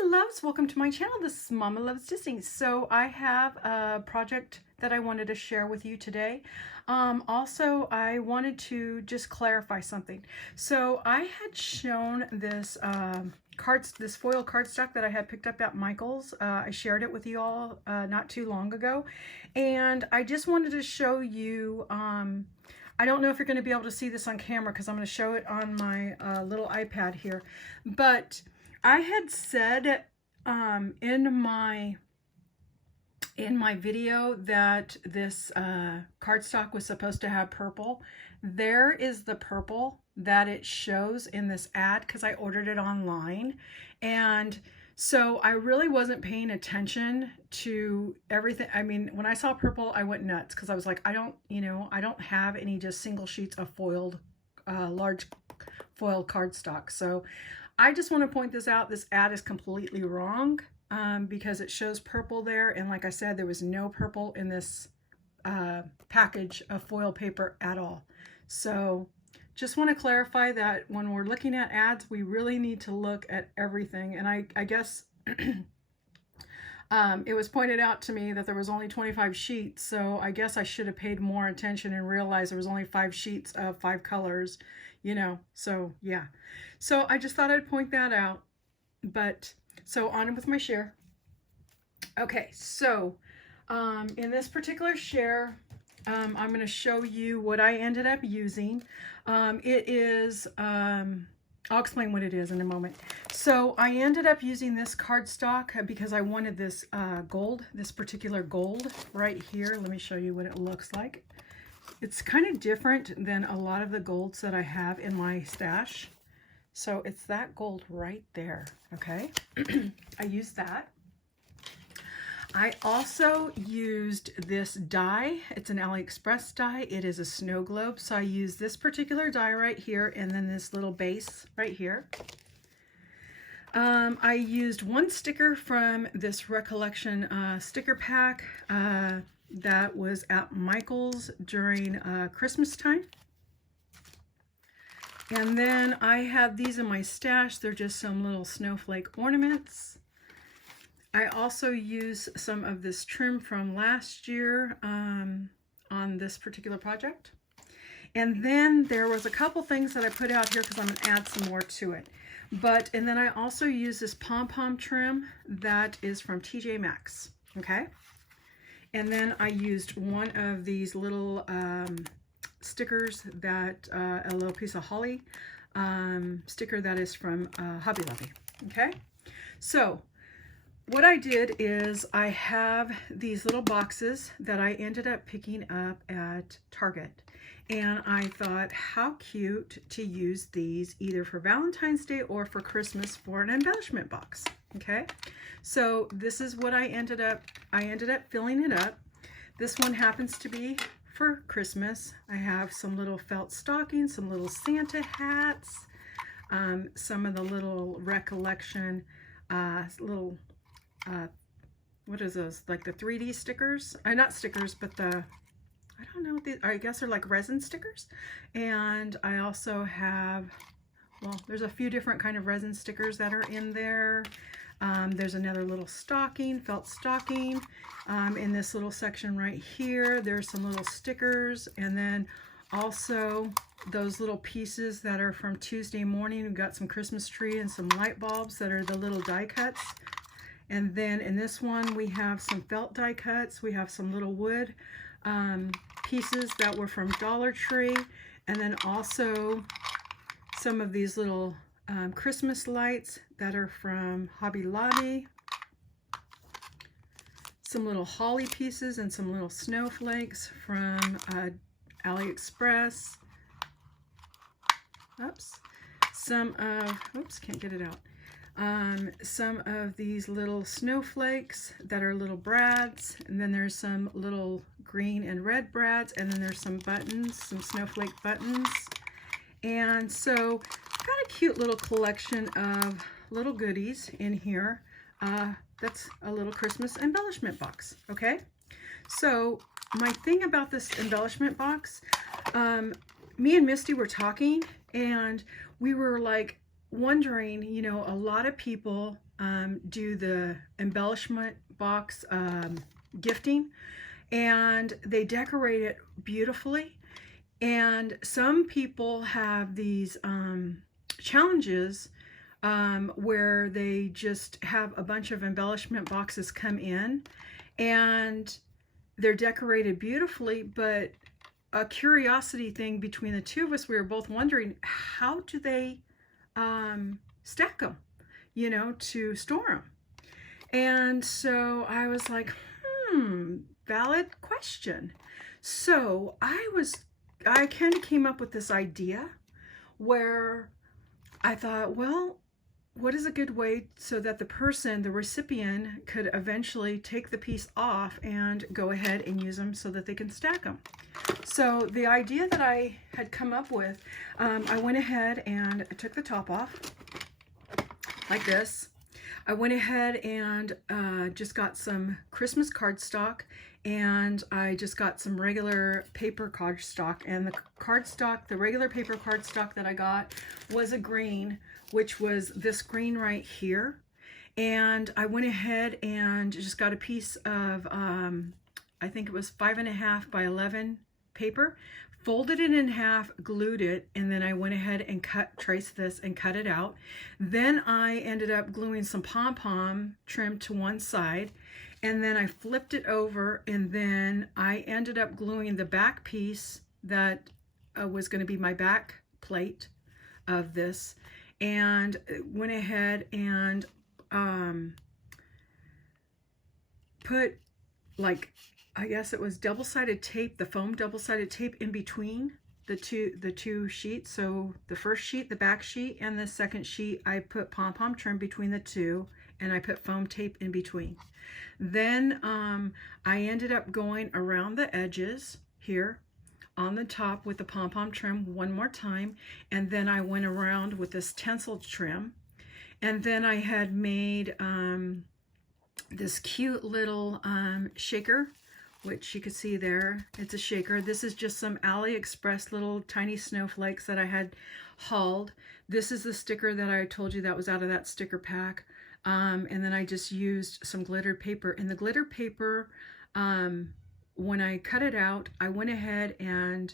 Hi loves, welcome to my channel. This is Mama Loves Disney. So I have a project that I wanted to share with you today. Also, I wanted to just clarify something. So I had shown this this foil cardstock that I had picked up at Michael's. I shared it with you all not too long ago, and I just wanted to show you. I don't know if you're going to be able to see this on camera because I'm going to show it on my little iPad here, but I had said in my video that this cardstock was supposed to have purple. There is the purple that it shows in this ad because I ordered it online, and so I really wasn't paying attention to everything. I mean, when I saw purple, I went nuts because I was like, I don't have any just single sheets of foiled, large foiled cardstock. So I just want to point this out. This ad is completely wrong because it shows purple there. And like I said, there was no purple in this package of foil paper at all. So just want to clarify that when we're looking at ads, we really need to look at everything. And I guess it was pointed out to me that there was only 25 sheets. So I guess I should have paid more attention and realized there was only 5 sheets of 5 colors. So yeah. So I just thought I'd point that out. But so on with my share. Okay, so in this particular share, I'm going to show you what I ended up using. It is, I'll explain what it is in a moment. So I ended up using this cardstock because I wanted this gold, this particular gold right here. Let me show you what it looks like. It's kind of different than a lot of the golds that I have in my stash. So it's that gold right there, okay? I used that. I also used this die. It's an AliExpress die. It is a snow globe. So I used this particular die right here and then this little base right here. I used one sticker from this Recollection sticker pack that was at Michael's during Christmas time. And then I have these in my stash. They're just some little snowflake ornaments. I also use some of this trim from last year on this particular project. And then there was a couple things that I put out here because I'm going to add some more to it. And then I also use this pom-pom trim that is from TJ Maxx, okay? And then I used one of these little stickers that, a little piece of holly sticker that is from Hobby Lobby, okay? So what I did is I have these little boxes that I ended up picking up at Target. And I thought, how cute to use these either for Valentine's Day or for Christmas for an embellishment box, okay? So this is what I ended up filling it up. This one happens to be for Christmas. I have some little felt stockings, some little Santa hats, some of the little Recollection, what is those? Like the 3D stickers? Not stickers, but the, I don't know, I guess they're like resin stickers. And I also have, well, there's a few different kind of resin stickers that are in there. There's another little stocking, felt stocking. In this little section right here, there's some little stickers. And then also those little pieces that are from Tuesday morning. We've got some Christmas tree and some light bulbs that are the little die cuts. And then in this one, we have some felt die cuts. We have some little wood pieces that were from Dollar Tree. And then also some of these little Christmas lights that are from Hobby Lobby. Some little holly pieces and some little snowflakes from AliExpress. Oops. Oops, can't get it out. Some of these little snowflakes that are little brads, and then there's some little green and red brads, and then there's some buttons, some snowflake buttons. And so got a cute little collection of little goodies in here. That's a little Christmas embellishment box, okay? So my thing about this embellishment box, me and Misty were talking, and we were like wondering, a lot of people do the embellishment box gifting, and they decorate it beautifully. And some people have these challenges where they just have a bunch of embellishment boxes come in and they're decorated beautifully, but a curiosity thing between the two of us, we were both wondering, how do they stack them, you know, to store them? And so I was like, valid question. So I kind of came up with this idea where I thought, well, what is a good way so that the person, the recipient, could eventually take the piece off and go ahead and use them so that they can stack them? So the idea that I had come up with, I went ahead and took the top off like this. I went ahead and just got some Christmas cardstock, and I just got some regular paper cardstock. And the cardstock, the regular paper cardstock that I got was a green, which was this green right here. And I went ahead and just got a piece of, I think it was 5.5 by 11 paper, folded it in half, glued it, and then I went ahead and traced this and cut it out. Then I ended up gluing some pom-pom trim to one side, and then I flipped it over, and then I ended up gluing the back piece that was going to be my back plate of this, and went ahead and put, like, I guess it was double-sided tape, the foam double-sided tape in between the two sheets. So the first sheet, the back sheet, and the second sheet, I put pom-pom trim between the two, and I put foam tape in between. Then I ended up going around the edges here on the top with the pom-pom trim one more time, and then I went around with this tencel trim. And then I had made this cute little shaker, which you can see there. It's a shaker. This is just some AliExpress little tiny snowflakes that I had hauled. This is the sticker that I told you that was out of that sticker pack. And then I just used some glittered paper. And the glitter paper, when I cut it out, I went ahead and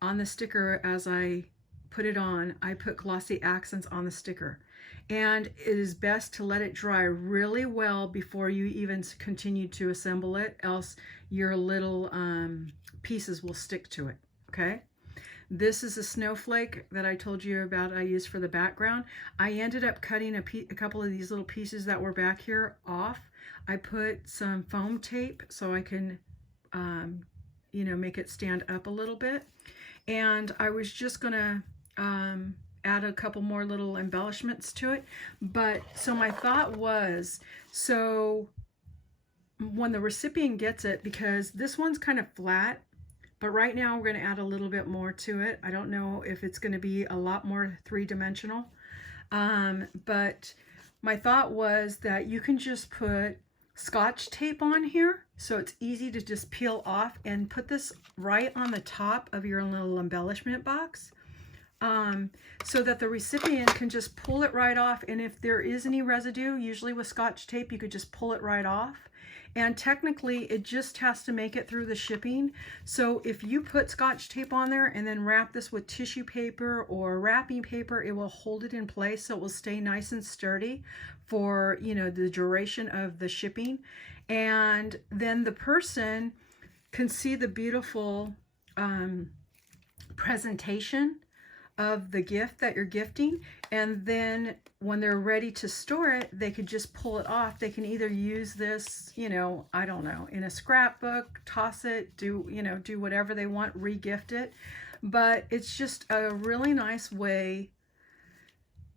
on the sticker, as I put it on, I put glossy accents on the sticker. And it is best to let it dry really well before you even continue to assemble it, else your little pieces will stick to it, okay? This is a snowflake that I told you about I used for the background. I ended up cutting a couple of these little pieces that were back here off. I put some foam tape so I can, you know, make it stand up a little bit. And I was just gonna add a couple more little embellishments to it. But so my thought was, so when the recipient gets it, because this one's kind of flat, but right now we're going to add a little bit more to it. I don't know if it's going to be a lot more three-dimensional. But my thought was that you can just put Scotch tape on here, so it's easy to just peel off, and put this right on the top of your little embellishment box, so that the recipient can just pull it right off. And if there is any residue, usually with Scotch tape, you could just pull it right off. And technically, it just has to make it through the shipping. So if you put Scotch tape on there and then wrap this with tissue paper or wrapping paper, it will hold it in place, so it will stay nice and sturdy for, you know, the duration of the shipping. And then the person can see the beautiful presentation of the gift that you're gifting, and then when they're ready to store it, they could just pull it off. They can either use this, you know, I don't know, in a scrapbook, toss it, do, you know, do whatever they want, re-gift it. But it's just a really nice way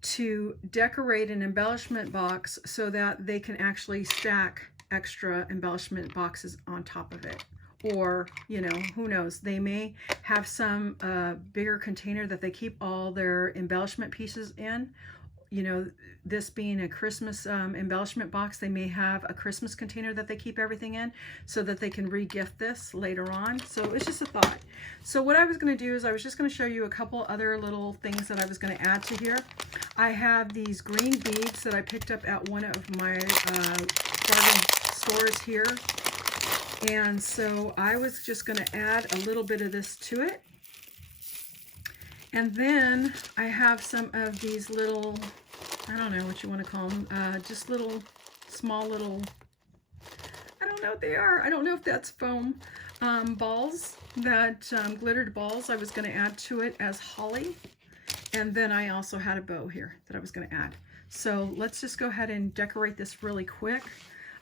to decorate an embellishment box so that they can actually stack extra embellishment boxes on top of it. Or, you know, who knows, they may have some bigger container that they keep all their embellishment pieces in, you know, this being a Christmas embellishment box, they may have a Christmas container that they keep everything in so that they can re-gift this later on. So it's just a thought. So what I was going to do is I was just going to show you a couple other little things that I was going to add to here. I have these green beads that I picked up at one of my garden stores here. And so I was just going to add a little bit of this to it. And then I have some of these little, I don't know what you want to call them, just little, small little, I don't know what they are. I don't know if that's foam balls, that glittered balls I was going to add to it as holly. And then I also had a bow here that I was going to add. So let's just go ahead and decorate this really quick.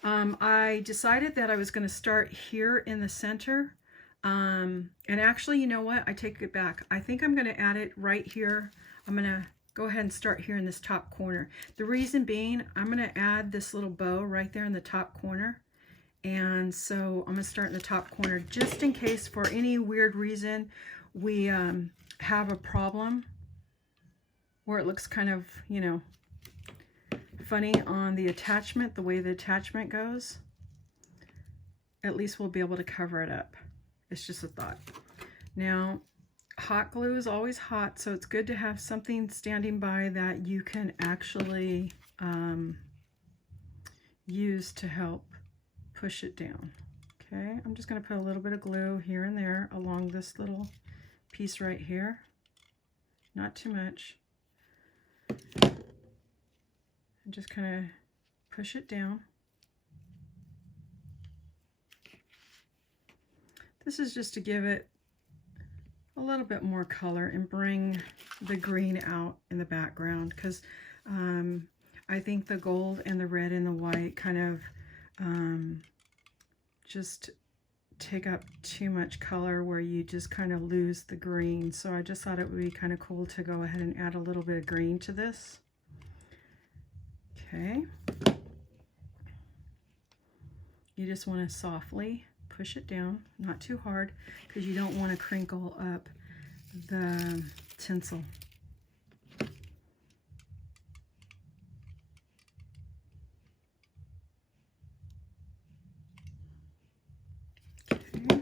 I decided that I was going to start here in the center. And actually, you know what? I take it back. I think I'm going to add it right here. I'm going to go ahead and start here in this top corner. The reason being, I'm going to add this little bow right there in the top corner. And so I'm going to start in the top corner just in case for any weird reason we have a problem where it looks kind of, you know, funny on the attachment, the way the attachment goes. At least we'll be able to cover it up. It's just a thought. Now, hot glue is always hot, so it's good to have something standing by that you can actually use to help push it down. Okay, I'm just going to put a little bit of glue here and there along this little piece right here. Not too much. And just kind of push it down. This is just to give it a little bit more color and bring the green out in the background, because I think the gold and the red and the white kind of just take up too much color where you just kind of lose the green. So I just thought it would be kind of cool to go ahead and add a little bit of green to this. Okay. You just want to softly push it down, not too hard, because you don't want to crinkle up the tinsel. Okay.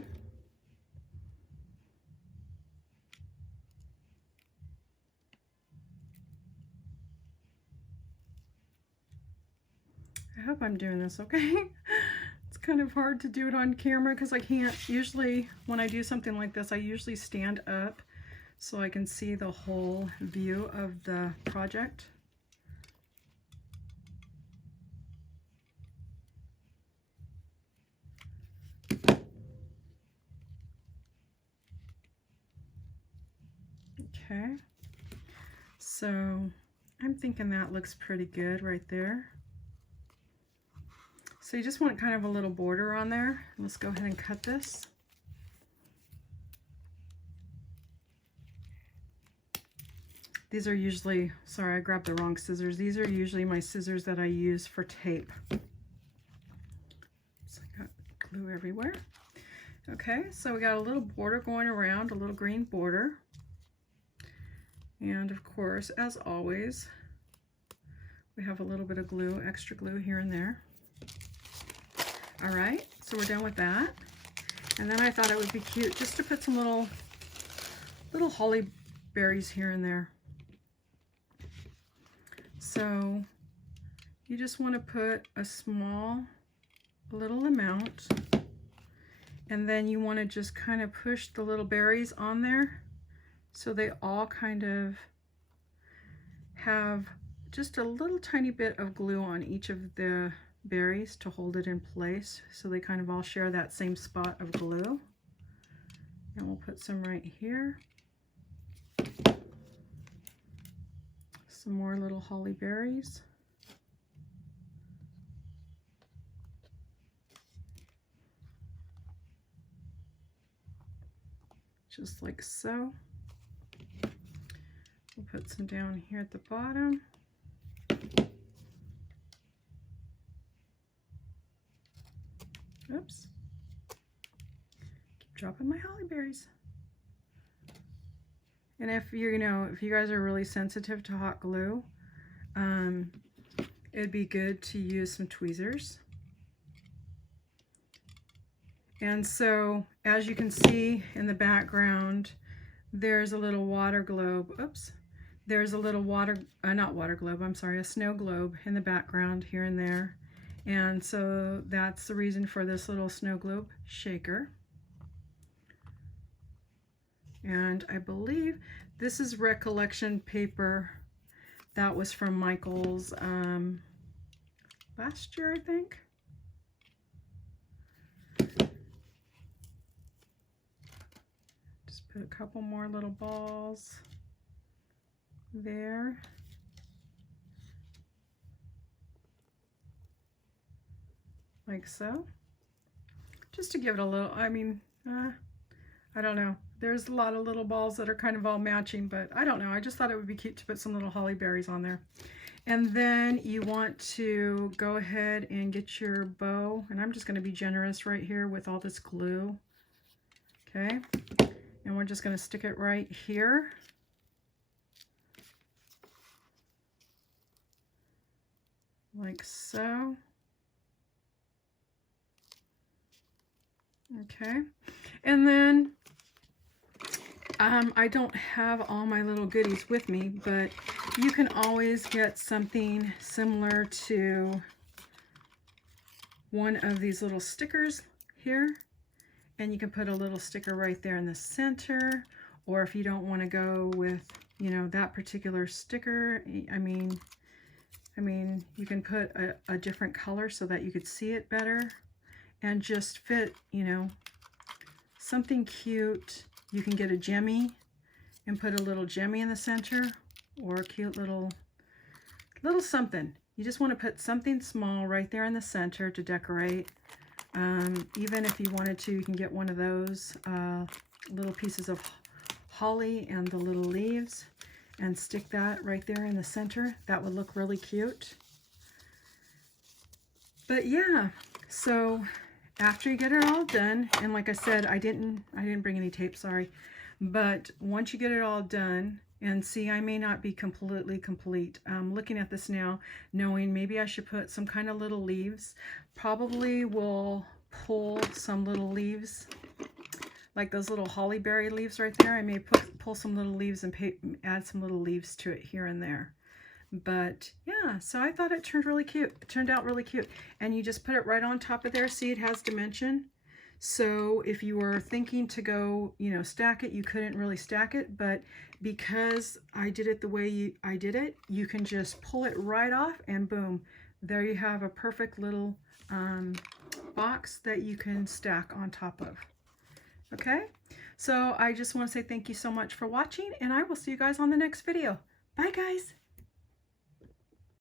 I hope I'm doing this okay. It's kind of hard to do it on camera because I can't usually, when I do something like this, I usually stand up so I can see the whole view of the project. Okay, so I'm thinking that looks pretty good right there. So you just want kind of a little border on there. Let's go ahead and cut this. These are usually, sorry, I grabbed the wrong scissors. These are usually my scissors that I use for tape. So I got glue everywhere. Okay, so we got a little border going around, a little green border. And of course, as always, we have a little bit of glue, extra glue here and there. All right, so we're done with that. And then I thought it would be cute just to put some little holly berries here and there. So you just want to put a small little amount, and then you want to just kind of push the little berries on there so they all kind of have just a little tiny bit of glue on each of the berries to hold it in place, so they kind of all share that same spot of glue. And we'll put some right here. Some more little holly berries. Just like so. We'll put some down here at the bottom. Oops. Keep dropping my holly berries. And if you know, if you guys are really sensitive to hot glue, it'd be good to use some tweezers. And so, as you can see in the background, there's a little water globe. Oops. There's a little not water globe, I'm sorry, a snow globe in the background here and there. And so that's the reason for this little snow globe shaker. And I believe this is recollection paper that was from Michael's last year, I think. Just put a couple more little balls there. Like so. Just to give it a little, I mean, I don't know. There's a lot of little balls that are kind of all matching, but I don't know. I just thought it would be cute to put some little holly berries on there. And then you want to go ahead and get your bow, and I'm just going to be generous right here with all this glue. Okay, and we're just going to stick it right here. Like so. Okay, and then I don't have all my little goodies with me, but you can always get something similar to one of these little stickers here, and you can put a little sticker right there in the center, or if you don't want to go with, you know, that particular sticker, I mean you can put a different color so that you could see it better, and just fit, you know, something cute. You can get a gemmy and put a little gemmy in the center, or a cute little something. You just want to put something small right there in the center to decorate. Even if you wanted to, you can get one of those little pieces of holly and the little leaves and stick that right there in the center. That would look really cute. But yeah, so after you get it all done, and like I said, I didn't bring any tape, sorry, but once you get it all done, and see, I may not be completely complete. Looking at this now, knowing maybe I should put some kind of little leaves. Probably will pull some little leaves, like those little holly berry leaves right there. I may pull some little leaves and add some little leaves to it here and there. But yeah, so I thought it turned really cute. It turned out really cute. And you just put it right on top of there. See, it has dimension. So if you were thinking to go, you know, stack it, you couldn't really stack it. But because I did it the way I did it, you can just pull it right off and boom, there you have a perfect little box that you can stack on top of. Okay, so I just want to say thank you so much for watching, and I will see you guys on the next video. Bye guys.